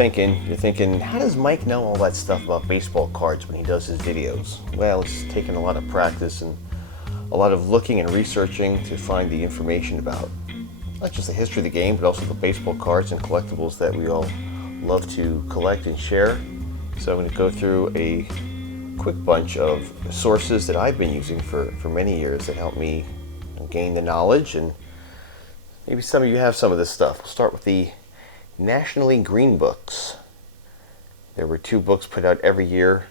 You're thinking, how does Mike know all that stuff about baseball cards when he does his videos? Well, it's taken a lot of practice and a lot of looking and researching to find the information about not just the history of the game, but also the baseball cards and collectibles that we all love to collect and share. So I'm going to go through a quick bunch of sources that I've been using for many years that help me gain the knowledge, and maybe some of you have some of this stuff. We'll start with the National League Green Books. There were 2 books put out every year,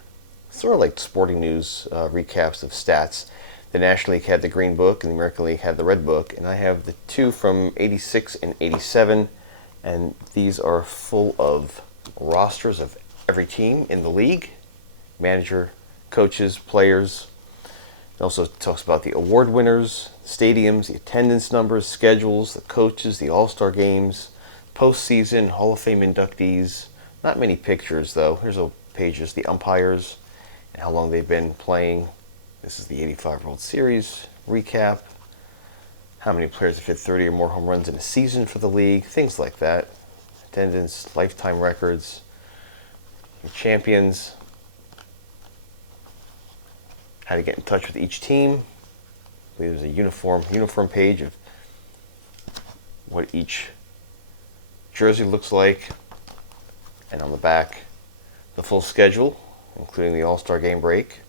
sort of like sporting news recaps of stats. The National League had the Green Book and the American League had the Red Book, and I have the 2 from 86 and 87, and these are full of rosters of every team in the league, manager, coaches, players. It also talks about the award winners, stadiums, the attendance numbers, schedules, the coaches, the All-Star games, postseason, Hall of Fame inductees. Not many pictures, though. Here's a pages, the umpires, and how long they've been playing. This is the 85 World Series recap. How many players have hit 30 or more home runs in a season for the league, things like that. Attendance, lifetime records, your champions, how to get in touch with each team. I believe there's a uniform page of what each jersey looks like, and on the back the full schedule, including the All-Star game break.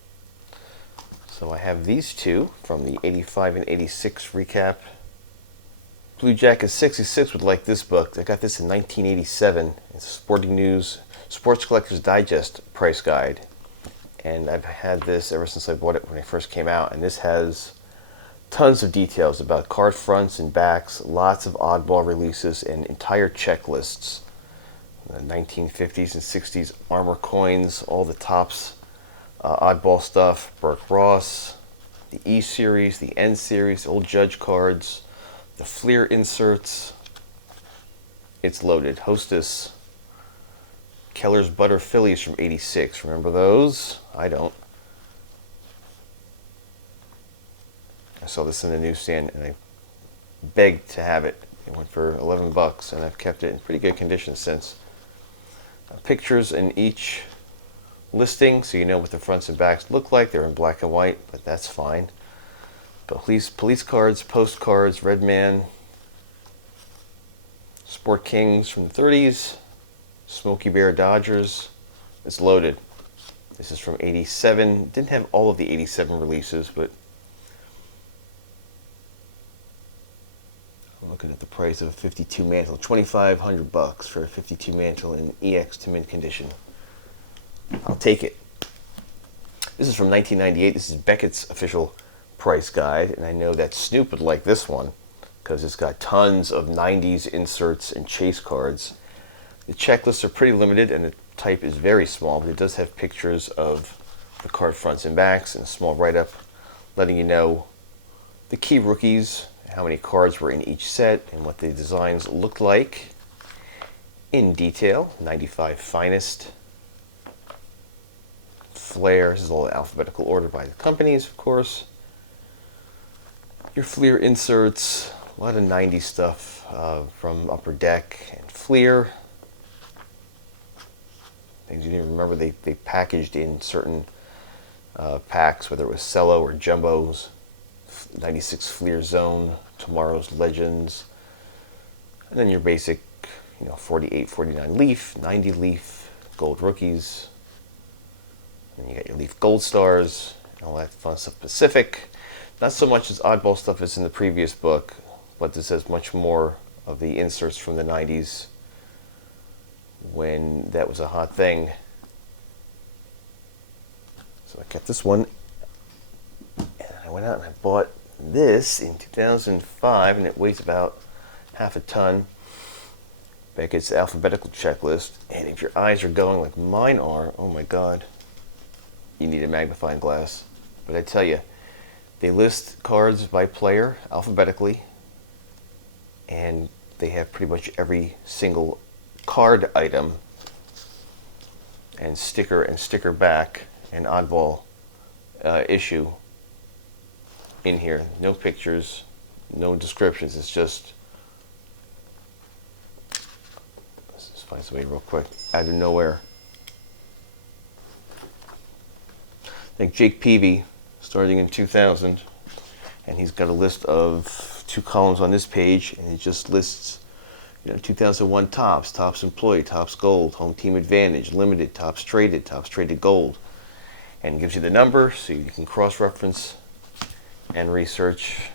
So I have these 2 from the 85 and 86 recap. Blue Jackets 66 would like this book. I got this in 1987. It's Sporting News Sports Collector's Digest price guide, and I've had this ever since I bought it when it first came out. And this has tons of details about card fronts and backs, lots of oddball releases, and entire checklists. The 1950s and 60s armor coins, all the tops, oddball stuff, Burke Ross, the E series, the N series, old Judge cards, the Fleer inserts. It's loaded. Hostess, Keller's Butter Phillies from 86. Remember those? I don't. I saw this in the newsstand and I begged to have it. It went for $11 and I've kept it in pretty good condition since. Pictures in each listing so you know what the fronts and backs look like. They're in black and white, but that's fine. But police cards, postcards, Red Man, Sport Kings from the 30s, Smokey Bear Dodgers. It's loaded. This is from 87. Didn't have all of the 87 releases, but I'm looking at the price of a 52 mantle, $2,500 for a 52 mantle in EX to mint condition. I'll take it. This is from 1998. This is Beckett's official price guide, and I know that Snoop would like this one because it's got tons of 90s inserts and chase cards. The checklists are pretty limited and the type is very small, but it does have pictures of the card fronts and backs and a small write-up letting you know the key rookies, how many cards were in each set, and what the designs looked like in detail. 95 Finest, Flair. This is all alphabetical order by the companies, of course. Your Fleer inserts, a lot of 90s stuff from Upper Deck and Fleer. Things you didn't remember, they packaged in certain packs, whether it was cello or jumbos. 96 Fleer Zone, Tomorrow's Legends, and then your basic, 48, 49 Leaf, 90 Leaf, Gold Rookies, and you got your Leaf Gold Stars, and all that fun stuff. Pacific, not so much as oddball stuff as in the previous book, but this has much more of the inserts from the 90s when that was a hot thing. So I kept this one, and I went out and I bought this in 2005, and it weighs about half a ton. Beckett's Alphabetical Checklist, and if your eyes are going like mine are, oh my god, you need a magnifying glass. But I tell you, they list cards by player alphabetically, and they have pretty much every single card item and sticker back and oddball issue in here. No pictures, no descriptions. It's just, this is find somebody real quick out of nowhere. I think Jake Peavy, starting in 2000, and he's got a list of 2 columns on this page, and he just lists, 2001 tops, tops employee, tops gold, home team advantage, limited, tops traded gold, and gives you the number so you can cross-reference and research.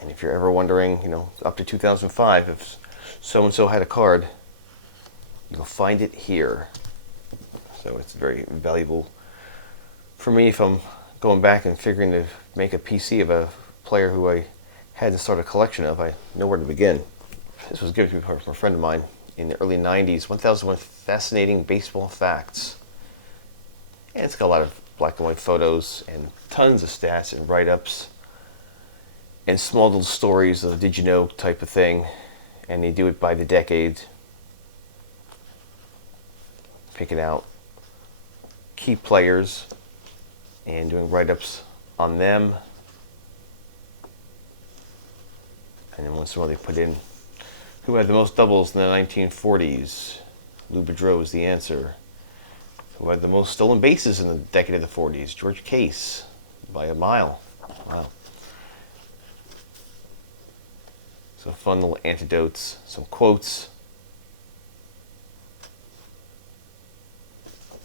And if you're ever wondering, up to 2005, if so-and-so had a card, you'll find it here. So it's very valuable for me if I'm going back and figuring to make a PC of a player who I hadn't started a collection of. I know where to begin. This was given to me from a friend of mine in the early 90s, 1001 Fascinating Baseball Facts. And it's got a lot of black and white photos and tons of stats and write-ups and small little stories of did you know type of thing. And they do it by the decade, picking out key players and doing write-ups on them. And then once in a while they put in who had the most doubles in the 1940s. Lou Boudreau is the answer. Who had the most stolen bases in the decade of the 40s? George Case, by a mile. Wow. Some fun little anecdotes, some quotes.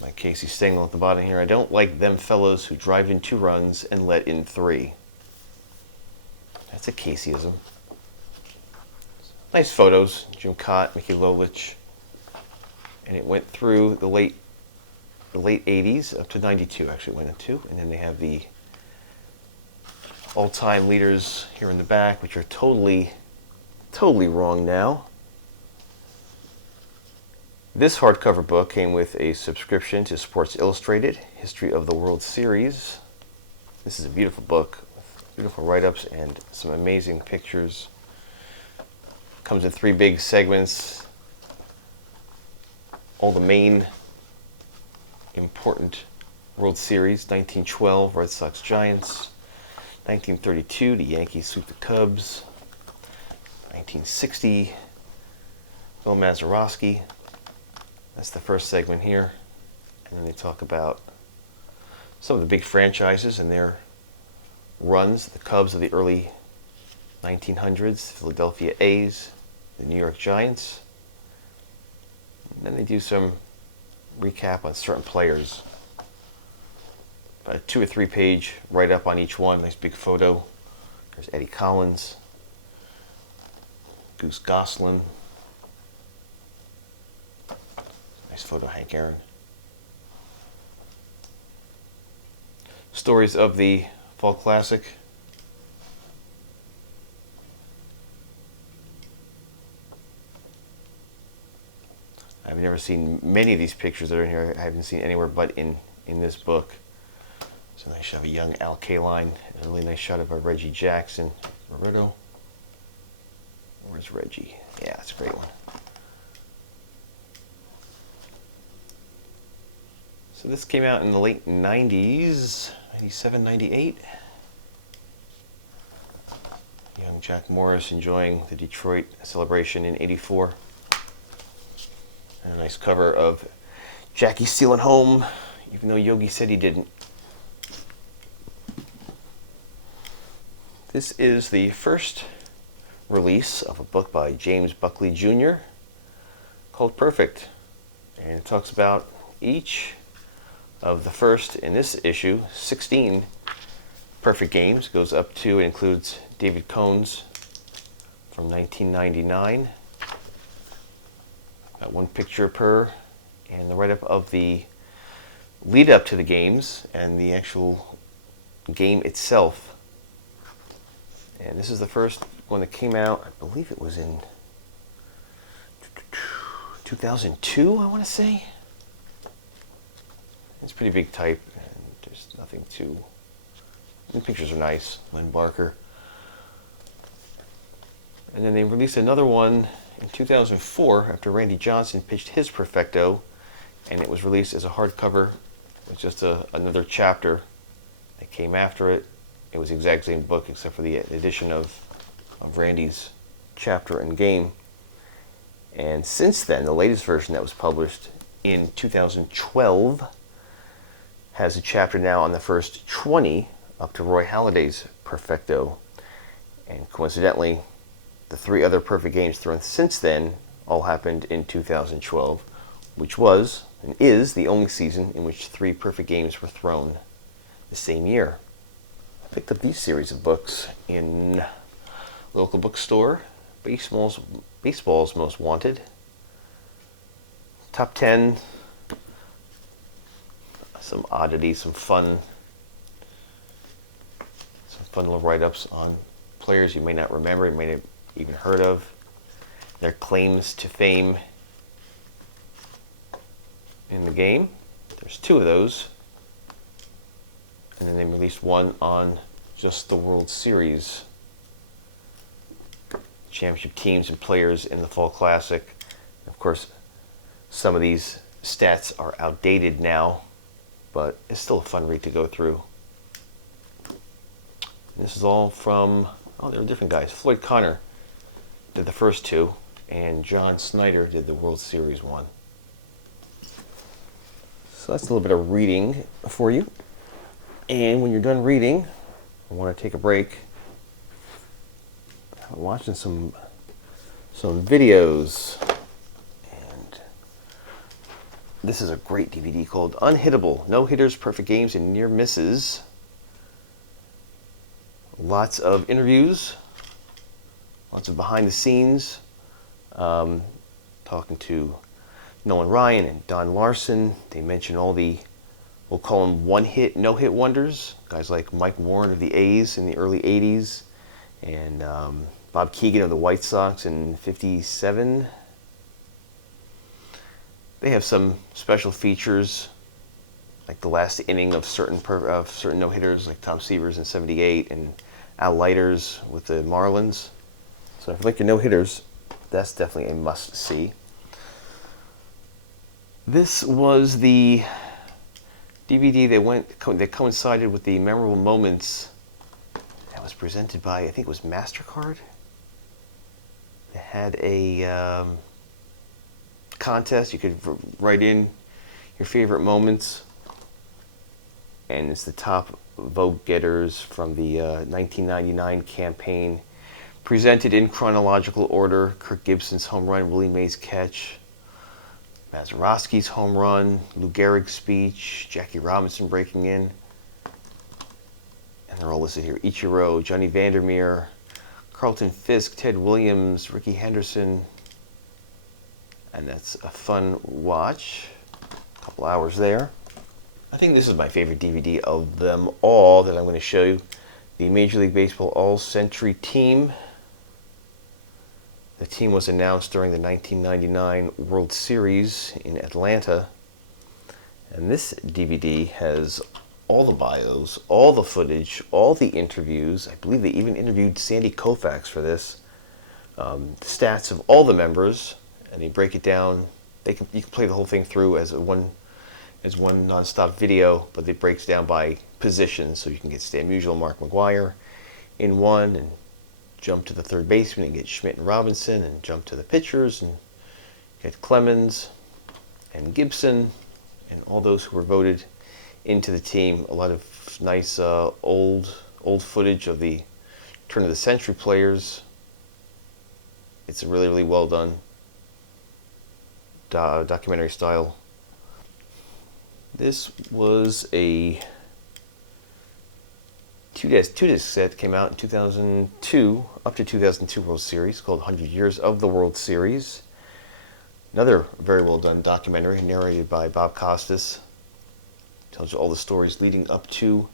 Like Casey Stengel at the bottom here. I don't like them fellows who drive in 2 runs and let in 3. That's a Caseyism. Nice photos. Jim Cott, Mickey Lolich. And it went through the late 80s up to 92 actually went into. And then they have the all-time leaders here in the back, which are totally wrong now. This hardcover book came with a subscription to Sports Illustrated, History of the World Series. This is a beautiful book with beautiful write-ups and some amazing pictures. Comes in 3 big segments. All the main important World Series: 1912, Red Sox Giants; 1932, the Yankees sweep the Cubs; 1960, Bill Mazeroski. That's the first segment here. And then they talk about some of the big franchises and their runs. The Cubs of the early 1900s, Philadelphia A's, the New York Giants. And then they do some recap on certain players. About a 2 or 3 page write-up on each one. Nice big photo. There's Eddie Collins, Goose Goslin. Nice photo, Hank Aaron. Stories of the Fall Classic. I've never seen many of these pictures that are in here. I haven't seen anywhere but in this book. It's a nice shot of a young Al Kaline, and a really nice shot of a Reggie Jackson. Roberto. Where's Reggie? Yeah, that's a great one. So this came out in the late 90s, 97, 98. Young Jack Morris enjoying the Detroit celebration in 84. And a nice cover of Jackie stealing home, even though Yogi said he didn't. This is the first release of a book by James Buckley Jr. called Perfect. And it talks about each of the first, in this issue, 16 perfect games. Goes up to and includes David Cohn's from 1999. Got 1 picture per, and the write-up of the lead up to the games and the actual game itself. And this is the first one that came out, I believe it was in 2002, I want to say. It's pretty big type, and there's nothing too... The pictures are nice. Len Barker. And then they released another one in 2004 after Randy Johnson pitched his Perfecto, and it was released as a hardcover with just another chapter that came after it. It was the exact same book except for the addition of Randy's chapter and game. And since then, the latest version that was published in 2012 has a chapter now on the first 20 up to Roy Halladay's Perfecto. And coincidentally, the 3 other perfect games thrown since then all happened in 2012, which was and is the only season in which 3 perfect games were thrown the same year. I picked up these series of books in a local bookstore. Baseball's Most Wanted. Top 10. Some oddities, some fun little write-ups on players you may not remember, you may have even heard of, their claims to fame in the game. There's 2 of those. And then they released one on just the World Series. Championship teams and players in the Fall Classic. Of course, some of these stats are outdated now, but it's still a fun read to go through. This is all from, there are different guys. Floyd Connor did the first 2, and John Snyder did the World Series one. So that's a little bit of reading for you. And when you're done reading, I want to take a break. I'm watching some videos. And this is a great DVD called Unhittable, No Hitters, Perfect Games, and Near Misses. Lots of interviews, lots of behind the scenes, talking to Nolan Ryan and Don Larson. They mention all the, we'll call them one-hit, no-hit wonders, guys like Mike Warren of the A's in the early 80s, and Bob Keegan of the White Sox in 57. They have some special features, like the last inning of certain no-hitters, like Tom Seaver's in 78, and Al Leiter's with the Marlins. So if you like your no-hitters, that's definitely a must-see. This was the DVD that coincided with the memorable moments that was presented by, I think it was MasterCard. They had a contest. You could write in your favorite moments, and it's the top vote getters from the 1999 campaign, presented in chronological order. Kirk Gibson's home run, Willie Mays' catch, Mazeroski's home run, Lou Gehrig's speech, Jackie Robinson breaking in, and they're all listed here. Ichiro, Johnny Vandermeer, Carlton Fisk, Ted Williams, Ricky Henderson, and that's a fun watch. A couple hours there. I think this is my favorite DVD of them all that I'm going to show you. The Major League Baseball AllCentury Team. The team was announced during the 1999 World Series in Atlanta. And this DVD has all the bios, all the footage, all the interviews. I believe they even interviewed Sandy Koufax for this. Stats of all the members, and they break it down. You can play the whole thing through as one non-stop video, but it breaks down by position, so you can get Stan Musial, Mark McGwire in one, and jump to the third baseman and get Schmidt and Robinson, and jump to the pitchers and get Clemens and Gibson and all those who were voted into the team. A lot of nice old footage of the turn of the century players. It's a really, really well done documentary style. This was a two-disc set that came out in 2002, up to 2002 World Series, called 100 Years of the World Series. Another very well done documentary narrated by Bob Costas. Tells you all the stories leading up to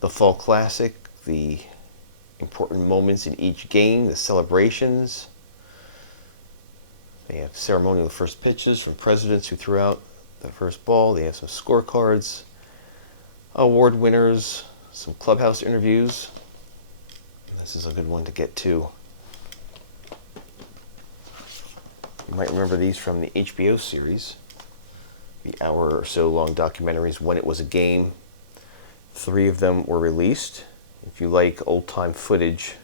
the Fall Classic, the important moments in each game, the celebrations. They have ceremonial first pitches from presidents who threw out the first ball. They have some scorecards, award winners, some clubhouse interviews. This is a good one to get to. You might remember these from the HBO series, the hour or so long documentaries, When It Was a Game. 3 of them were released. If you like old time footage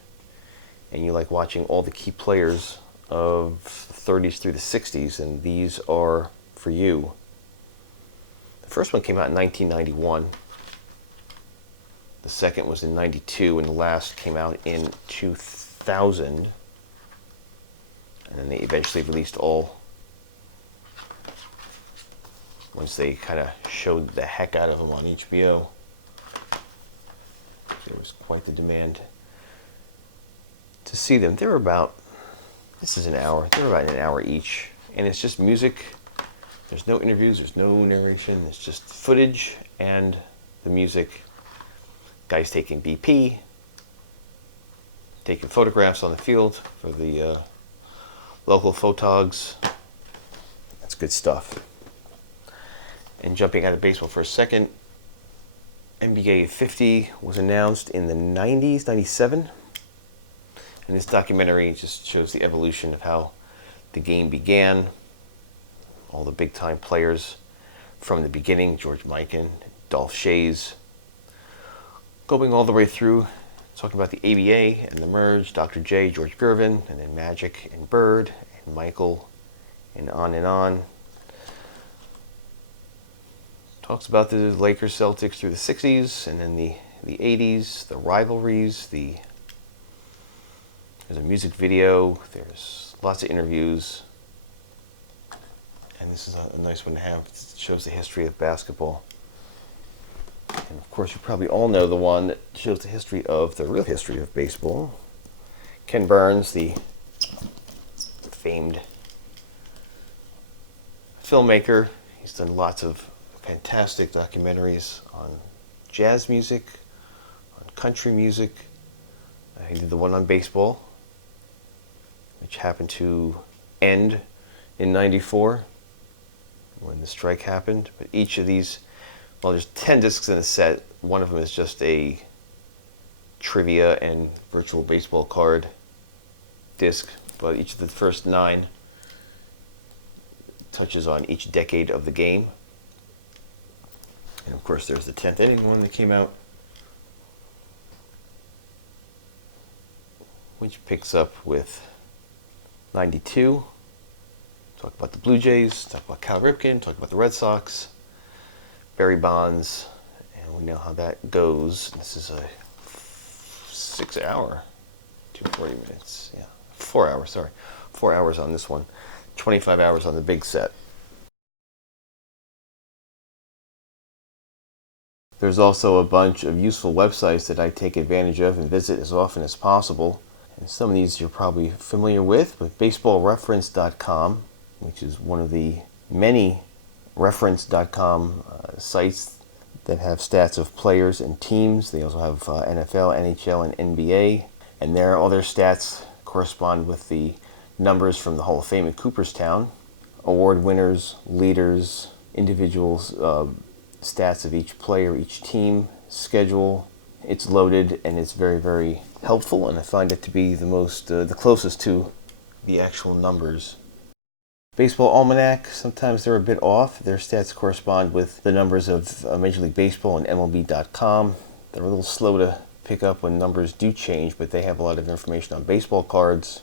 and you like watching all the key players of the 30s through the 60s, and these are for you. The first one came out in 1991. The second was in 92, and the last came out in 2000. And then they eventually released all, once they kind of showed the heck out of them on HBO. There was quite the demand to see them. They're about, this is an hour, they're about an hour each. And it's just music. There's no interviews, there's no narration, it's just footage and the music. Guys taking BP, taking photographs on the field for the local photogs. That's good stuff. And jumping out of baseball for a second, NBA 50 was announced in the 90s, 97. And this documentary just shows the evolution of how the game began. All the big time players from the beginning, George Mikan, Dolph Schayes, going all the way through, talking about the ABA and the merge, Dr. J, George Gervin, and then Magic and Bird and Michael, and on and on. Talks about the Lakers Celtics through the 60s, and then the 80s, the rivalries, there's a music video, there's lots of interviews, and this is a nice one to have. It shows the history of basketball. And of course, you probably all know the one that shows the real history of baseball. Ken Burns, the famed filmmaker. He's done lots of fantastic documentaries on jazz music, on country music. He did the one on baseball, which happened to end in '94 when the strike happened. But each of these, well, there's 10 discs in a set. One of them is just a trivia and virtual baseball card disc, but each of the first 9 touches on each decade of the game. And of course, there's the 10th inning one that came out, which picks up with 92. Talk about the Blue Jays, talk about Cal Ripken, talk about the Red Sox, Barry Bonds, and we know how that goes. This is a 6 hour, 240 minutes, 4 hours, sorry. 4 hours on this one, 25 hours on the big set. There's also a bunch of useful websites that I take advantage of and visit as often as possible. And some of these you're probably familiar with, but baseballreference.com, which is one of the many reference.com sites that have stats of players and teams. They also have NFL, NHL, and NBA. And there, all their stats correspond with the numbers from the Hall of Fame in Cooperstown. Award winners, leaders, individuals, stats of each player, each team, schedule. It's loaded and it's very, very helpful, and I find it to be the closest to the actual numbers. Baseball Almanac, sometimes they're a bit off. Their stats correspond with the numbers of Major League Baseball and MLB.com. They're a little slow to pick up when numbers do change, but they have a lot of information on baseball cards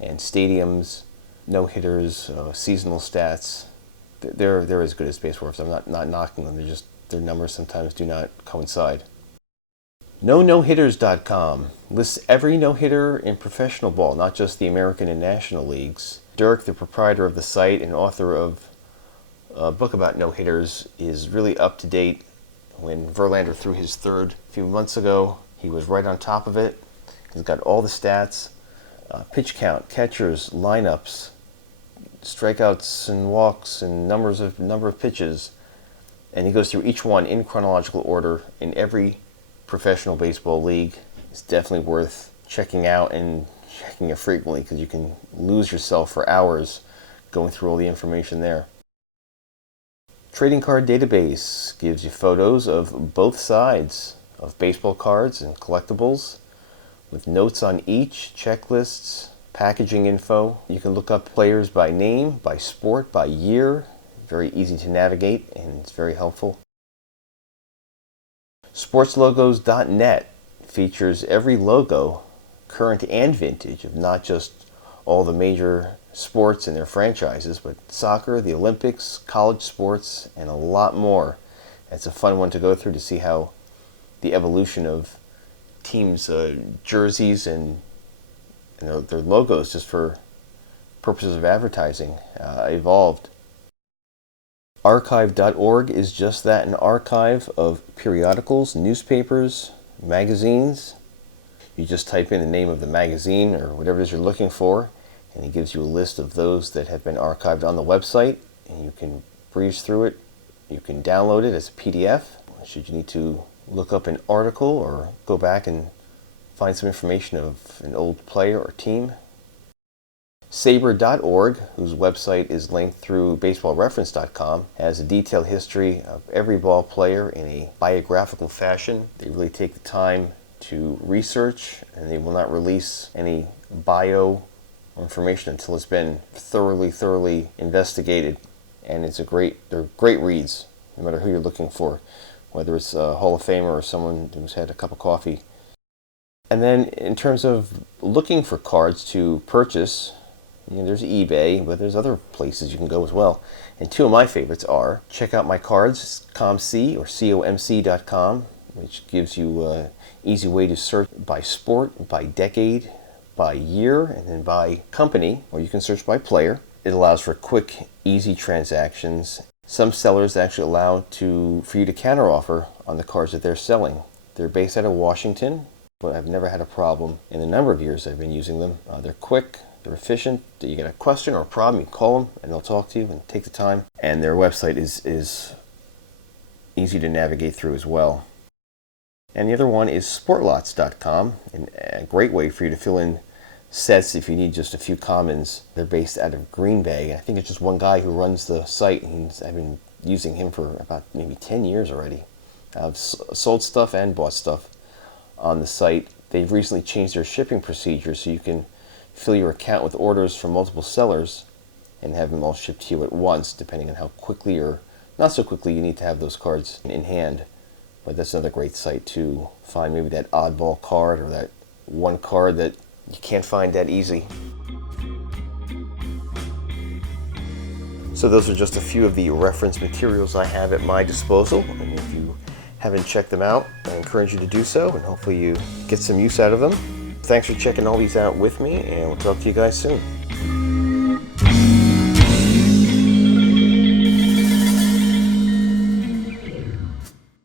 and stadiums, no-hitters, seasonal stats. They're as good as baseball. I'm not knocking them. Their numbers sometimes do not coincide. NoNoHitters.com lists every no-hitter in professional ball, not just the American and National Leagues. Dirk, the proprietor of the site and author of a book about no-hitters, is really up to date. When Verlander threw his third a few months ago, he was right on top of it. He's got all the stats, pitch count, catchers, lineups, strikeouts and walks, and number of pitches, and he goes through each one in chronological order in every professional baseball league. It's definitely worth checking out and checking it frequently, because you can lose yourself for hours going through all the information there. Trading Card Database gives you photos of both sides of baseball cards and collectibles, with notes on each, checklists, packaging info. You can look up players by name, by sport, by year. Very easy to navigate, and it's very helpful. Sportslogos.net features every logo, current and vintage, of not just all the major sports and their franchises, but soccer, the Olympics, college sports, and a lot more. It's a fun one to go through to see how the evolution of teams' jerseys and their logos, just for purposes of advertising, evolved. Archive.org is just that, an archive of periodicals, newspapers, magazines. You just type in the name of the magazine or whatever it is you're looking for, and it gives you a list of those that have been archived on the website, and you can breeze through it. You can download it as a PDF should you need to look up an article or go back and find some information of an old player or team. Saber.org, whose website is linked through baseballreference.com, has a detailed history of every ball player in a biographical fashion. They really take the time to research, and they will not release any bio or information until it's been thoroughly investigated. And they're great reads, no matter who you're looking for, whether it's a Hall of Famer or someone who's had a cup of coffee. And then in terms of looking for cards to purchase, there's eBay, but there's other places you can go as well. And two of my favorites are checkoutmycards, ComC or comc.com, which gives you an easy way to search by sport, by decade, by year, and then by company, or you can search by player. It allows for quick, easy transactions. Some sellers actually allow for you to counteroffer on the cards that they're selling. They're based out of Washington, but I've never had a problem in the number of years I've been using them. They're quick, they're efficient. You get a question or a problem, you call them and they'll talk to you and take the time. And their website is easy to navigate through as well. And the other one is sportlots.com, and a great way for you to fill in sets if you need just a few commons. They're based out of Green Bay. I think it's just one guy who runs the site, and I've been using him for about maybe 10 years already. I've sold stuff and bought stuff on the site. They've recently changed their shipping procedures so you can fill your account with orders from multiple sellers and have them all shipped to you at once, depending on how quickly or not so quickly you need to have those cards in hand. But that's another great site to find maybe that oddball card or that one card that you can't find that easy. So those are just a few of the reference materials I have at my disposal. And if you haven't checked them out, I encourage you to do so, and hopefully you get some use out of them. Thanks for checking all these out with me, and we'll talk to you guys soon.